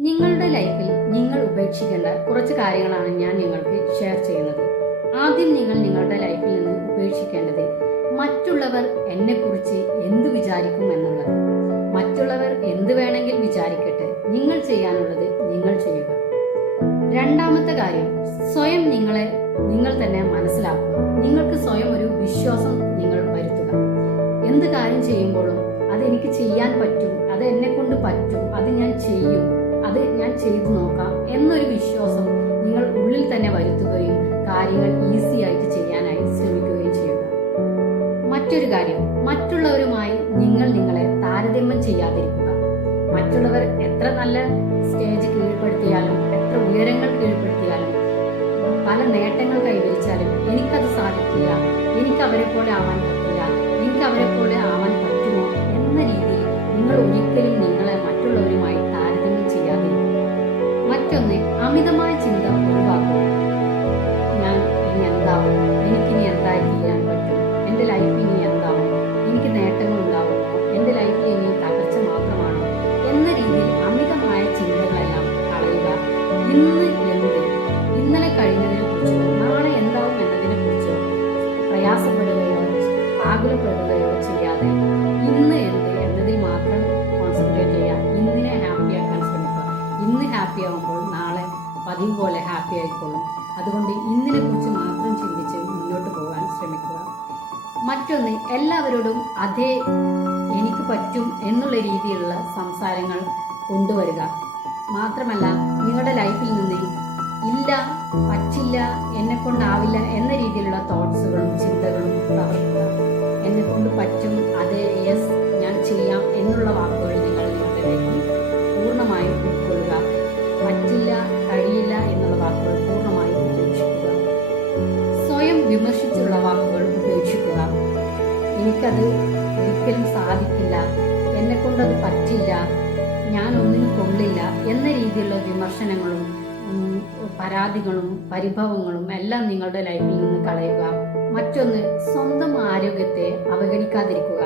നിങ്ങളുടെ ലൈഫിൽ നിങ്ങൾ ഉപേക്ഷിക്കേണ്ട കുറച്ച് കാര്യങ്ങളാണ് ഞാൻ നിങ്ങൾക്ക് ഷെയർ ചെയ്യുന്നത്. ആദ്യം നിങ്ങൾ നിങ്ങളുടെ ലൈഫിൽ നിന്ന് ഉപേക്ഷിക്കേണ്ടത് മറ്റുള്ളവർ എന്നെക്കുറിച്ച് എന്ത് വിചാരിക്കും എന്നുള്ളത് മറ്റുള്ളവർ എന്ത് വേണമെങ്കിൽ വിചാരിക്കട്ടെ നിങ്ങൾ ചെയ്യാനുള്ളത് നിങ്ങൾ ചെയ്യുക. രണ്ടാമത്തെ കാര്യം സ്വയം നിങ്ങളെ നിങ്ങൾ തന്നെ മനസ്സിലാക്കുക. നിങ്ങൾക്ക് സ്വയം ഒരു വിശ്വാസം നിങ്ങൾ വരുത്തുക. എന്ത് കാര്യം ചെയ്യുമ്പോഴും അത് എനിക്ക് ചെയ്യാൻ പറ്റും അത് എന്നെ കൊണ്ട് പറ്റും അത് ഞാൻ ചെയ്യും. അത് ഞാൻ ചെയ്തു നോക്കാം എന്നൊരു വിശ്വാസം നിങ്ങൾ ഉള്ളിൽ തന്നെ വരുത്തുകയും കാര്യങ്ങൾ ഈസി ആയിട്ട് ചെയ്യാനായി ശ്രമിക്കുകയും ചെയ്യുക. മറ്റൊരു കാര്യം മറ്റുള്ളവരുമായി നിങ്ങൾ നിങ്ങളെ താരതമ്യം ചെയ്യാതിരിക്കുക. മറ്റുള്ളവർ എത്ര നല്ല സ്റ്റേജ് കീഴ്പ്പെടുത്തിയാലും എത്ര ഉയരങ്ങൾ കീഴ്പ്പെടുത്തിയാലും പല നേട്ടങ്ങൾ കൈവരിച്ചാലും എനിക്കത് സാധിക്കില്ല. എനിക്ക് അവരെ പോലെ ആവാൻ പതിവ് പോലെ ഹാപ്പി ആയിക്കോളും. അതുകൊണ്ട് ഇന്നിനെ കുറിച്ച് മാത്രം ചിന്തിച്ച് മുന്നോട്ട് പോകാൻ ശ്രമിക്കുക. മറ്റൊന്ന് എല്ലാവരോടും അതേ എനിക്ക് പറ്റും എന്നുള്ള രീതിയിലുള്ള സംസാരങ്ങൾ കൊണ്ടുവരിക. മാത്രമല്ല നിങ്ങളുടെ ലൈഫിൽ നിന്ന് ഇല്ല പറ്റില്ല എന്നെ കൊണ്ടാവില്ല എന്ന രീതിയിലുള്ള തോട്ട്സുകളും ചിന്തകളും തകർക്കുക എനിക്കത് ഒരിക്കലും സാധിക്കില്ല. എന്നെ കൊണ്ടത് പറ്റില്ല. ഞാൻ ഒന്നിനും കൊള്ളില്ല എന്ന രീതിയിലുള്ള വിമർശനങ്ങളും പരാതികളും പരിഭവങ്ങളും എല്ലാം നിങ്ങളുടെ ലൈഫിൽ നിന്ന് കളയുക. മറ്റൊന്ന് സ്വന്തം ആരോഗ്യത്തെ അവഗണിക്കാതിരിക്കുക.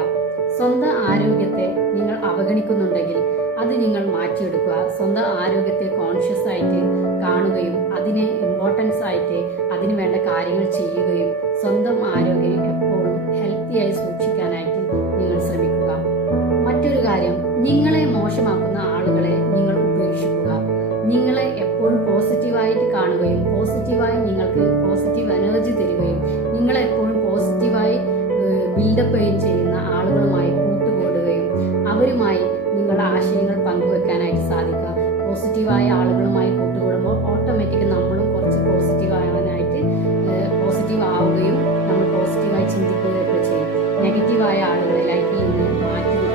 സ്വന്തം ആരോഗ്യത്തെ നിങ്ങൾ അവഗണിക്കുന്നുണ്ടെങ്കിൽ അത് നിങ്ങൾ മാറ്റിയെടുക്കുക. സ്വന്തം ആരോഗ്യത്തെ കോൺഷ്യസ് ആയിട്ട് കാണുകയും അതിനെ ഇമ്പോർട്ടൻസ് ആയിട്ട് അതിനു വേണ്ട കാര്യങ്ങൾ ചെയ്യുകയും സ്വന്തം ആരോഗ്യം ഹെൽത്തിയായി സൂക്ഷിക്കാനായിട്ട് നിങ്ങൾ ശ്രമിക്കുക. മറ്റൊരു കാര്യം നിങ്ങളെ മോശമാക്കുന്ന ആളുകളെ നിങ്ങൾ ഉപേക്ഷിക്കുക. നിങ്ങളെ എപ്പോഴും പോസിറ്റീവായിട്ട് കാണുകയും പോസിറ്റീവായി നിങ്ങൾക്ക് പോസിറ്റീവ് എനർജി തരികയും നിങ്ങളെ എപ്പോഴും പോസിറ്റീവായി ബിൽഡപ്പ് ചെയ്യുന്ന ആളുകളുമായി കൂട്ടുകൂടുകയും അവരുമായി നിങ്ങളുടെ ആശയങ്ങൾ പങ്കുവെക്കാനായിട്ട് സാധിക്കുക. പോസിറ്റീവായ ആളുകളുമായി കൂട്ടുകൂടുമ്പോൾ ഓട്ടോമാറ്റിക് നമ്മളും കുറച്ച് പോസിറ്റീവ് ആവാനായിട്ട് പോസിറ്റീവ് ആവുകയും നെഗറ്റീവായ ആളുകളെ ലൈഫിൽ നിന്ന് മാറ്റി